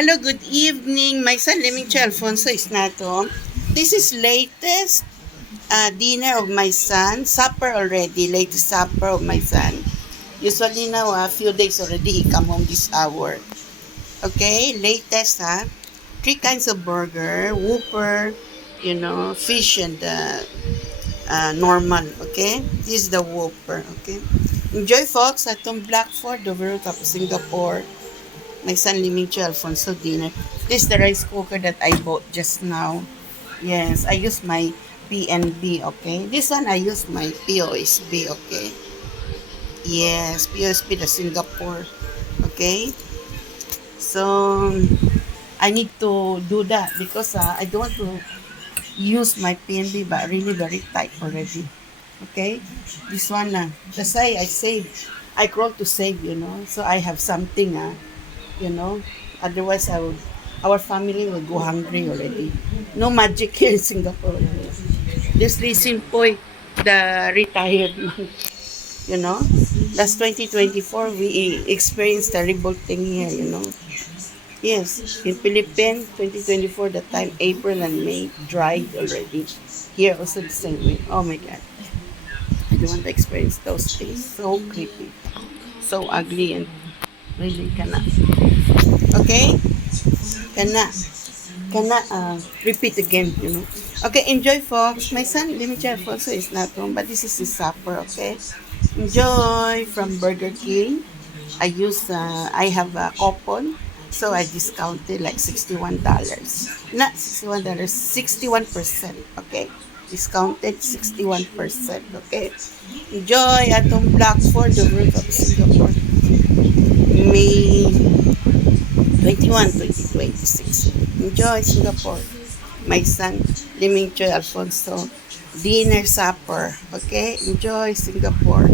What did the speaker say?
Hello, good evening. My son, Lemincho Alfonso, is not home. This is latest dinner of my son. Supper already. Latest supper of my son. Usually now, a few days already, he come home this hour. Okay, latest, Three kinds of burger, whopper, fish and normal. Okay, this is the whopper. Okay, enjoy, folks. Atong Blackford, Dover, tapos Singapore. My son Limicho Alfonso dinner. This is the rice cooker that I bought just now. Yes, I use my PNB, okay? This one I use my POSB, okay? Yes, POSB, the Singapore, okay? So, I need to do that because I don't want to use my PNB but really very tight already. Okay? This one na. That's why I save. I crawl to save, So I have something, you know. Otherwise, our family will go hungry already. No magic here in Singapore. Just listen po, the retired man. You know, last 2024, we experienced terrible thing here. Yes, in Philippines, 2024, the time April and May dried already. Here also the same way. Oh my God. I don't want to experience those things. So creepy. So ugly and really cannot. Okay? Cannot repeat again. Okay, enjoy, folks. My son, Limited also is not home, but this is his supper, okay? Enjoy from Burger King. I have a coupon, so I discounted like $61. Not $61, 61%, okay? Discounted 61%, okay? Enjoy atong Blackford, the World of Singapore. May 21, 2026. Enjoy Singapore. My son, Liming Choi Alfonso. Dinner supper. Okay? Enjoy Singapore.